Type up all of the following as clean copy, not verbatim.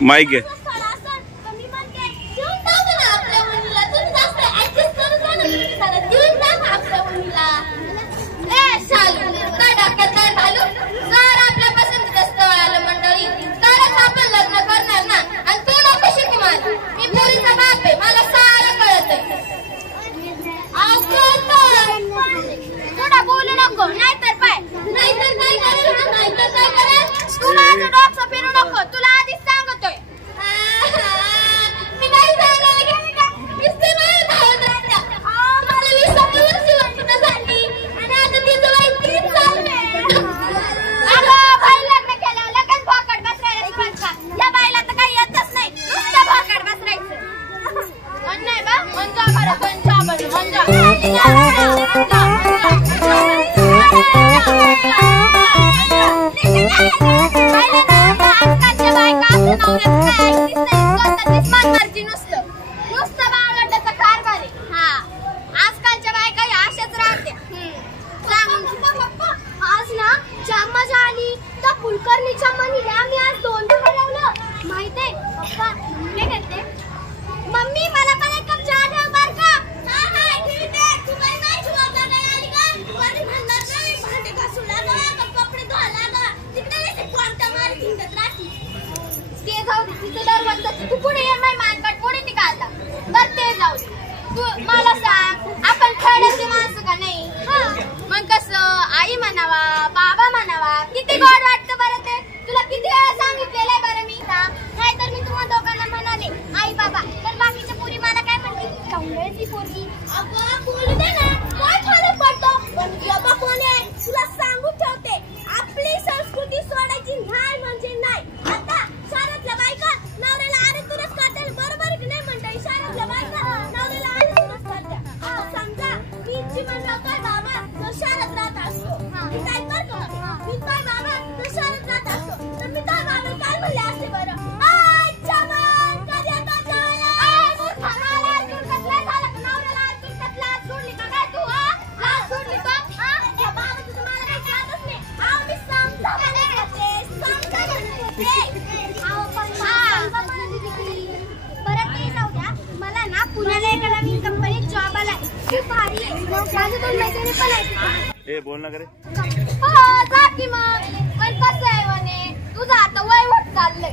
Mic है ए बोल ना करे तुझं आता वय होत चाललंय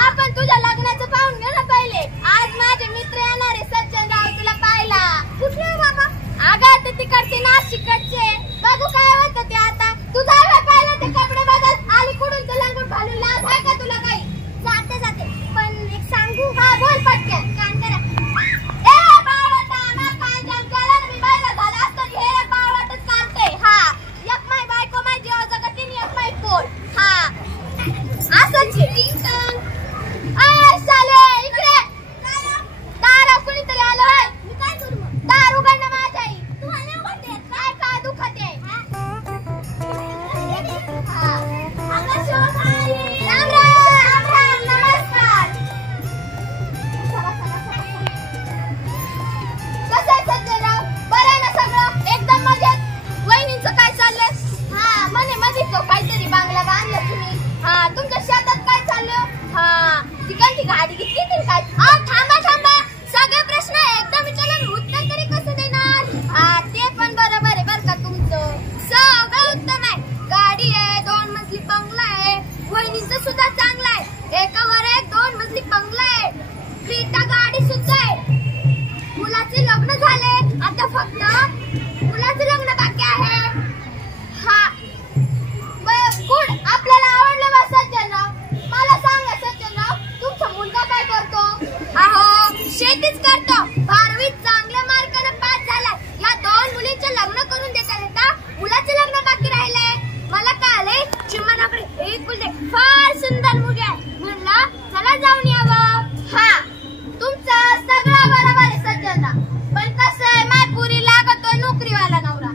आपण तुझ्या लग्नाचं पाहून घे ना पहिले आज माझे मित्र येणार आहे सज्जनराव तुला पाहिला कुठले बाबा अगं ते तिकडचे नाशिकडचे बघू काय होतं ते आता तुझा पाहिलं ते कपडे बघत आली कुठून तुला अंगूठ घालून लाज आहे का तुला काही जाते जाते पण एक सांगू हा बोल पटकन कान करा ए बावटा ना काय जम केला मी बायला झाला असतं हे बावटच काढते हा एक माय बायको माय जीव जगतीने एक माय पोट हा असंच साले इकडे दारा कुणीतरी आलोय मी काय करू थांबा थांबा, सगळे प्रश्न एकदम विचारले उत्तर तरी कसं देणार? हा ते पण बरोबर आहे बरं का तुमचं, सगळं उत्तम आहे. गाडी आहे, 2 मजली बंगला आहे, वहिनीचं सुद्धा चांगलं आहे, एकावर एक 2 मजली बंगला आहे, क्रीटा गाडी सुद्धा आहे. मुलाचे लग्न झाले, आता फक्त मुलाचं लग्न बाकी आहे. हा गुड, आपल्याला आवडलं बा सज्जनराव. मला सांगा सज्जनराव, तुमचा मुलगा काय करतो? अहो शेतीच करतो, 12वीत चांगल्या मार्काने पास झालाय. या 2 मुलींचे लग्न करून देता मुलाचे लग्न बाकी राहिलंय. मला कळले चिमणाकडे एक मुलगी फार सुंदर मुलगी आहे, म्हणलं चला जाऊन यावं. हा तुमचं सगळं बरोबर आहे सज्जनराव, पण कसं आहे मायपुरी लागतोय नोकरीवाला नवरा.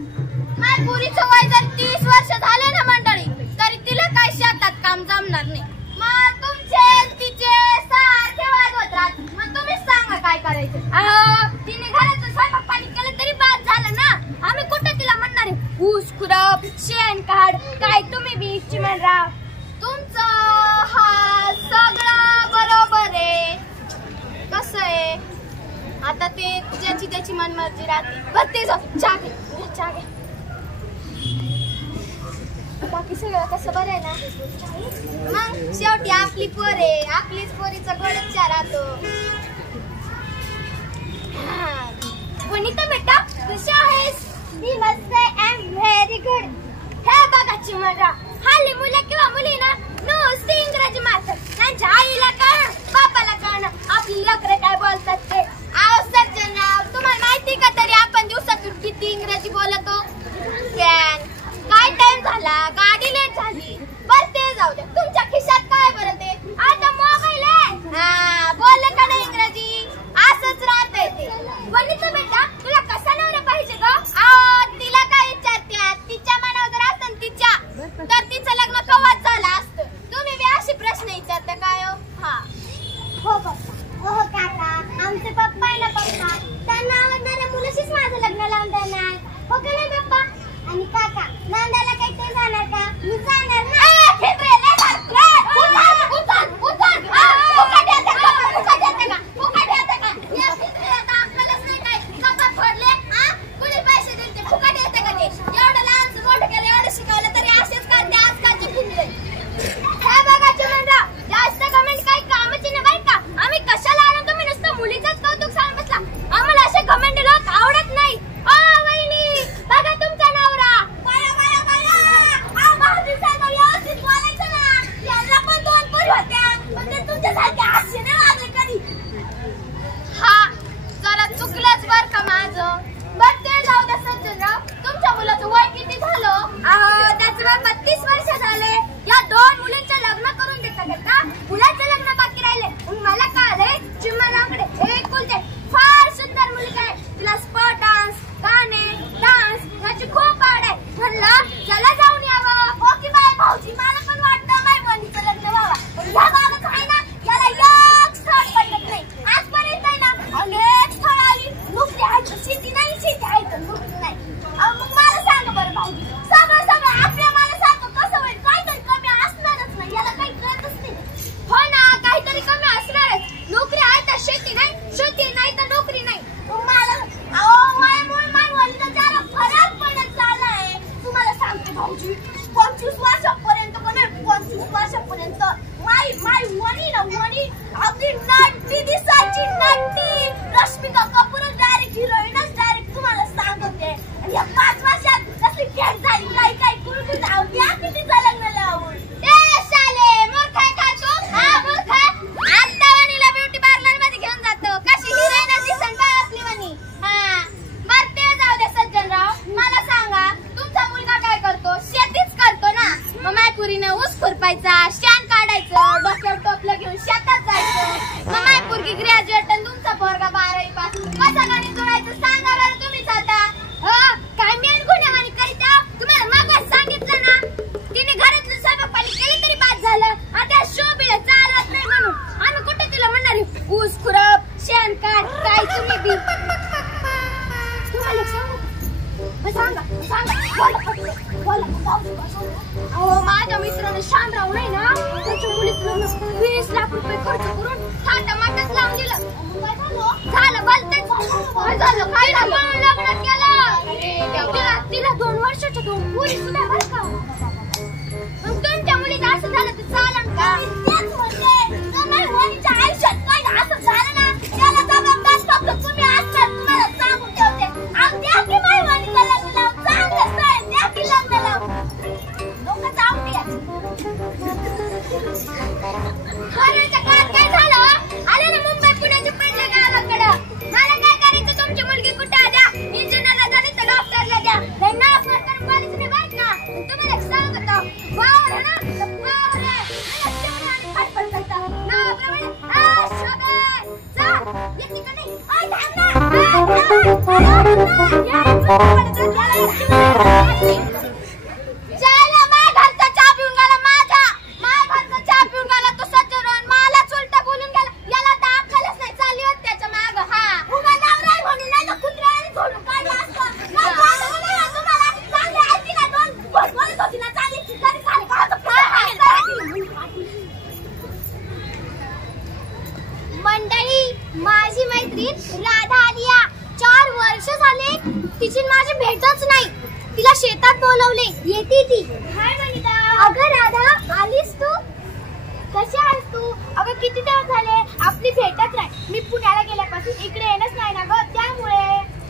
मायपुरीचं वय जर 30 वर्ष झाले ना मंडळी, तरी तिला काय शेतात काम जमणार नाही. मग तुमचे तिचे सारखे वाद होत राहत, मग तुम्हीच सांगा काय करायचं. अहो तिने घराचं स्वयंपाक पाणी केलं तरी बाद झालं ना, आम्ही कुठं तिला म्हणणार आहे ऊस खुरप शेण काढ, काय तुम्ही बी चिमणराव. तुमचं हा सगळं बरोबर आहे. कसं आहे आता ते ज्याची त्याची मनमर्जी राहते. बरं ते जाऊ, चहा घे चहा घे. बाकी सगळं कसं बरं आहे ना? मग शेवटी आपली पोर आहे, आपलीच पोरीचा गोडच चहा राहतो. वनिता बेटा कशी आहेस? मी मस्त आहे, आय एम व्हेरी गुड. हे बघा चिमणराव, हल्ली मुलं किंवा मुली ना नुसती इंग्रजी मारतात, त्यांच्या आईला कळण बापाला कळण आपली लेकरं काय बोलतात ते. अहो सज्जनराव, तुम्हाला माहिती का तरी आपण दिवसातून किती इंग्रजी बोलतो? काय टाइम झाला, गाडी लेट झाली, बरं ते जाऊ द्या. तुमच्या खिशात काय बरं ते? आता मोबाईल आहे. हा बोलले का नाही इंग्रजी? असंच राहतंय ते. वनिता बेटा तुला कसा नवरा पाहिजे ग? तिला काय विचारत्या? तिच्या मनावर जर असतं तिच्या, तर तिचं लग्न कवाच झालं असतं. तुम्ही बी असे प्रश्न विचारता काय हो? हा हो पप्पा, हो काका, आमचे पप्पा आहे ना पप्पा, त्यांना आवडणाऱ्या मुलाशीच माझं लग्न लावून देणार, हो का नाही पप्पा? आणि काका नांदायला काही ते जाणार का? मी जाणार ना. खुरपायचा, शान काढायचं, डोक्यावर टोपलं घेऊन शेतात जायचं. मग माझी पोरगी ग्रॅज्युएट आणि तुमचा पोरगा 12वी पास. कसं गणित जुळायचं सांगा बरं तुम्हीच आता. काय मेन गुन्हेगारी करीता? तुम्हाला मागास सांगितलं ना, तिने घरातलं स्वयंपाक पाणी केलं तरी बाद झालं. आता शोभेला चालत नाही म्हणून आम्ही कुठे तिला म्हणणार ऊस खुरप, शेण काढ, काय तुम्ही बी. तुम्हाला सांगा अहो माझ्या मित्राने शानराव नाही ना, त्याच्या मुलीचं 20 लाख रुपये खर्च करून थाटा माटा हात लावून दिलं. झालं भलतंच झालं. काय झालं? लग्न केलं. तिला 2 वर्षाच्या 2 मुली सुद्धा बरं का. मग तुमच्या मुलीचं असं झालं तर चालन का? तेच म्हणते. तुम्ही मुलीच्या आयुष्यात काय असं झालं ना, त्याला जबाबदार फक्त तुम्ही असतात. तुम्हाला सांगून ठेवते. आणि द्या की माझ्या मुलीचं लग्न लावून. चांगलं स्थळ द्या की लग्न लावून. लोकं चावती आहे. कोरोनाच्या काळात काय झालं? आले ना मुंबई पुण्याचे पडले गावाकडं. मला काय करायचं? तुमची मुलगी कुठे द्या. इंजिनियरला द्या तर डॉक्टरला द्या. नाही ना सरकार पाहिजे नाही बरं का. तुम्हाला सांगतो वावर आहे ना, तर वावर आहे. आणि फटफट करता. नावाप्रमाणे शोभे जा येते का नाही? थांब ना. जायला माझ्या घरचा चहा पिऊन गेला. माझ्या घरचा चहा पिऊन गेला. तो सज्जन मला उलटा बोलून गेला. याला तर अक्कलच नाही. चालली होती त्याच्या माग. हा उगा नवरा आहे म्हणून नाही तर कुत्र्याने झोडून काढलं असतं. तुम्हाला चांगली आयती ना 2 बोलत होती ना चालली तरी चालेल का? मंडळी माझी मैत्रीण राधा आलिया 4 वर्ष झाले तिची माझी भेटच नाही. तिला शेतात बोलवले. येते ती. हाय वनिता. अगं राधा आलीस तू? कशी आहेस तू? अगं किती दिवस झाले आपली भेटच नाही. मी पुण्याला गेल्यापासून इकडे येणंच नाही ना ग, त्यामुळे.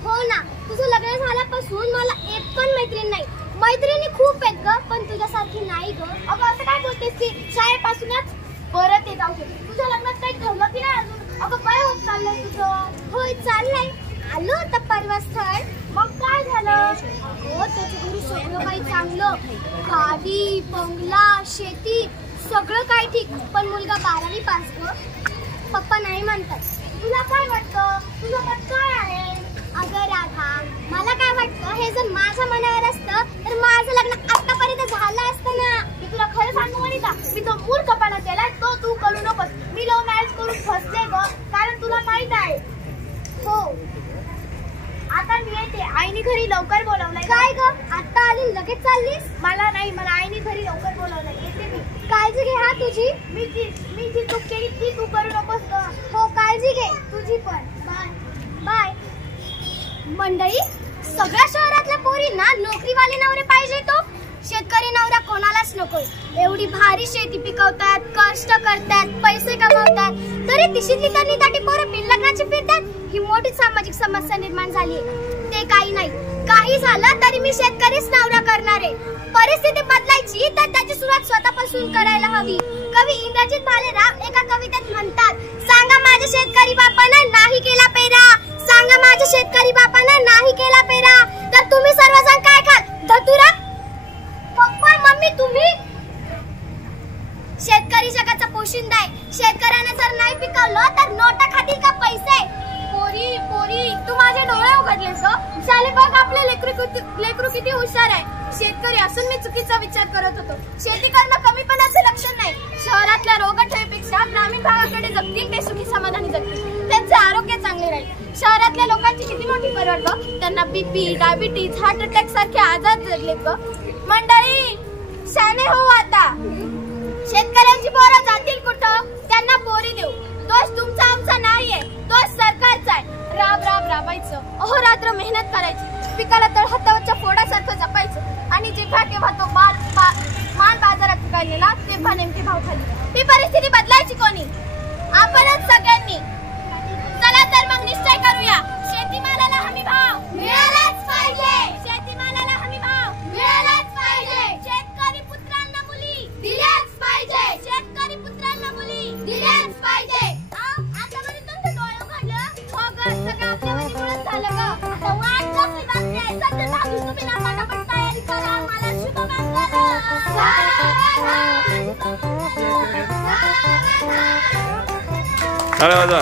हो ना, तुझं लग्न झाल्यापासून मला एक पण मैत्रीण नाही. मैत्रिणी खूप आहेत ग, पण तुझ्यासारखी नाही ग. अगं असं काय बोलतेस की शाळेपासूनच परत येत आहोत. तुझ्या लग्नात काही ठरलं की नाही अजून? अगं काय होत चाललंय तुझं? होय चाललंय. आलो आता परवा स्थळ. मग काय झालं? अगं त्याच्या घरी सगळं काही चांगलं. गाडी बंगला शेती सगळं काही ठीक. पण मुलगा 12वी पास ग. पप्पा नाही म्हणतात. तुला काय वाटतं? तुझं मत काय आहे? अगं राधा मला काय वाटतं, हे जर माझ्या मनावर असतं तर माझं लग्न आतापर्यंत झालं असतं ना. मी तुला खरं सांगू वनिता, मी तो मूर्खपणा केलाय तो तू करू नकोस. मी लव्ह मॅरेज करून फसले ग, कारण तुला माहित आहे. हो आता मी येते. आईने घरी लवकर बोलवलंय. काय ग आता आली लगेच चाललीस? मला नाही, मला आईने घरी लवकर बोलवलंय. येते मी. काळजी घे हा तुझी. मी जी चूक केली ती तू करू नकोस ग. हो काळजी घे तुझी पण. Bye bye. मंडळी सगळ्या शहरातल्या पोरींना नोकरीवाले नवरे पाहिजे. तो शेतकरी नवरा कोणालाच नको. एवढी भारी शेती पिकवतात, कष्ट करतात, पैसे कमवतात, तरी तिशीतली तर निदाटी पोरं बिन लग्नाची फिरतात. ही मोठी सामाजिक समस्या निर्माण झाली. ते काही नाही, काही झालं तरी मी शेतकरीच नवरा करणार आहे. परिस्थिती बदलायची तर त्याची सुरुवात स्वतःपासून करायला हवी. कवी इंद्रजित भालेराव एका कवितेत म्हणतात, सांगा माझ्या शेतकरी बापानं नाही केला पेरा. सांगा माझ्या शेतकरी बापानं नाही केला पेरा. तर तुम्ही सर्वजण काय खाल? धतुरा? पप्पा मम्मी तुम्ही? शेतकरी जगाचा पोशिंदा आहे. शेतकऱ्याने जर नाही पिकवलं तर नोटा खातील का पैसे? पोरी पोरी तू माझे डोळे उघडलेस ग. शाले बघ आपले लेकरू किती हुशार आहे. शेतकरी असून मी चुकीचा विचार करत होतो. शेती करणं कमीपणाचे लक्षण नाही. शहरातल्या रोगटळेपेक्षा ग्रामीण भागाकडे जगतील ते सुखी समाधानी जगतील. त्यांचे आरोग्य चांगले राहील. शहरातल्या लोकांची किती मोठी परवड ग. त्यांना बीपी डायबिटीज हार्ट अटॅक सारखे आजार जडलेत ग. मंडळी शाने हो आता. शेतकऱ्यांची पोरं जातील कुठं? त्यांना पोरी देऊ. दोष तुमचा आमचा नाहीये, दोष सरकारचा आहे. राबायचं, अहोरात्र मेहनत करायची, पिकाला तळहातावरच्या फोडासारखं जपायचं आणि जेव्हा केव्हा तो माल बाजारात विकायला तेव्हा नेमके भाव खाली. ती परिस्थिती बदलायची कोणी? आपणच सगळ्यांनी. चला तर मग निश्चय करूया. शेतीमालाला हमी भाव मिळालाच पाहिजे. शेतीमालाला हमी भाव मिळालाच पाहिजे. शेतकरी पुत्रांना मुली दिल्याच पाहिजे. शेतकरी पुत्रांना मुली दिल्याच पाहिजे. आतापर्यंत तुमचं डोळे उघडलं? हो ग, सगळं आपल्या मुलीमुळेच झालं ग. आता वाट कसली बघते? सध्या दाखवून तुम्ही ना पटापट तयारी करा. मला शुभ मंगल. चला